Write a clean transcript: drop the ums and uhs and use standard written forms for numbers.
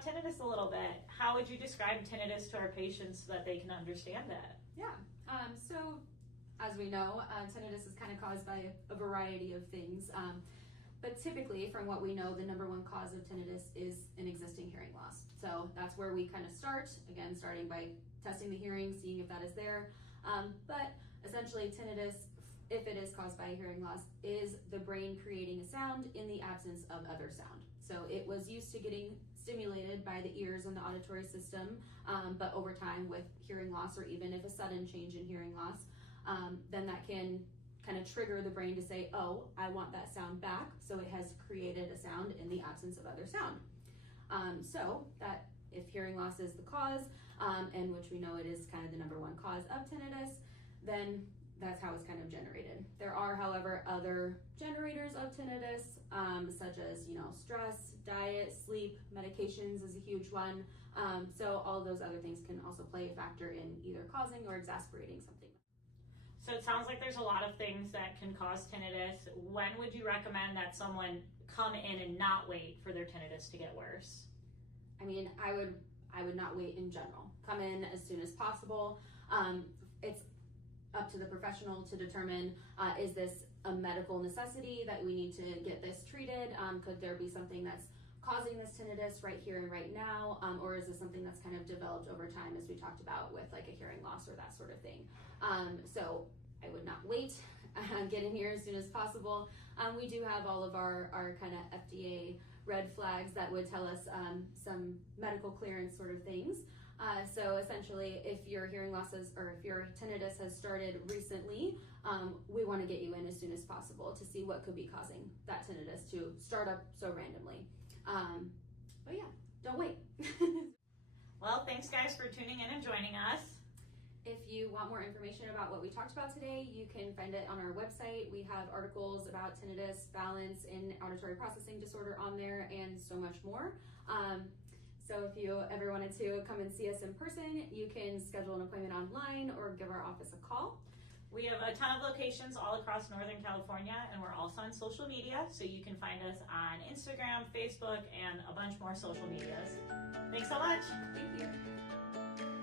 about tinnitus a little bit. How would you describe tinnitus to our patients so that they can understand it? Yeah, so as we know, tinnitus is kind of caused by a variety of things. But typically, from what we know, the number one cause of tinnitus is an existing hearing loss. So that's where we kind of start, again, starting by testing the hearing, seeing if that is there. But essentially, tinnitus, if it is caused by a hearing loss, is the brain creating a sound in the absence of other sound. So it was used to getting stimulated by the ears and the auditory system, but over time with hearing loss, or even if a sudden change in hearing loss, then that can kind of trigger the brain to say, oh, I want that sound back. So it has created a sound in the absence of other sound. So that if hearing loss is the cause, and which we know it is kind of the number one cause of tinnitus, then that's how it's kind of generated. There are, however, other generators of tinnitus, such as, stress, diet, sleep, medications is a huge one. So all of those other things can also play a factor in either causing or exacerbating something. So it sounds like there's a lot of things that can cause tinnitus. When would you recommend that someone come in and not wait for their tinnitus to get worse? I mean, I would not wait in general. Come in as soon as possible. It's up to the professional to determine, is this a medical necessity that we need to get this treated? Could there be something that's causing this tinnitus right here and right now? Or is this something that's kind of developed over time, as we talked about with like a hearing loss or that sort of thing? So I would not wait, get in here as soon as possible. We do have all of our kind of FDA red flags that would tell us some medical clearance sort of things. So essentially, if your hearing losses or if your tinnitus has started recently, we want to get you in as soon as possible to see what could be causing that tinnitus to start up so randomly. But yeah, don't wait. Well, thanks guys for tuning in and joining us. If you want more information about what we talked about today, you can find it on our website. We have articles about tinnitus, balance, and auditory processing disorder on there, and so much more. So if you ever wanted to come and see us in person, you can schedule an appointment online or give our office a call. We have a ton of locations all across Northern California, and we're also on social media, so you can find us on Instagram, Facebook, and a bunch more social medias. Thanks so much. Thank you.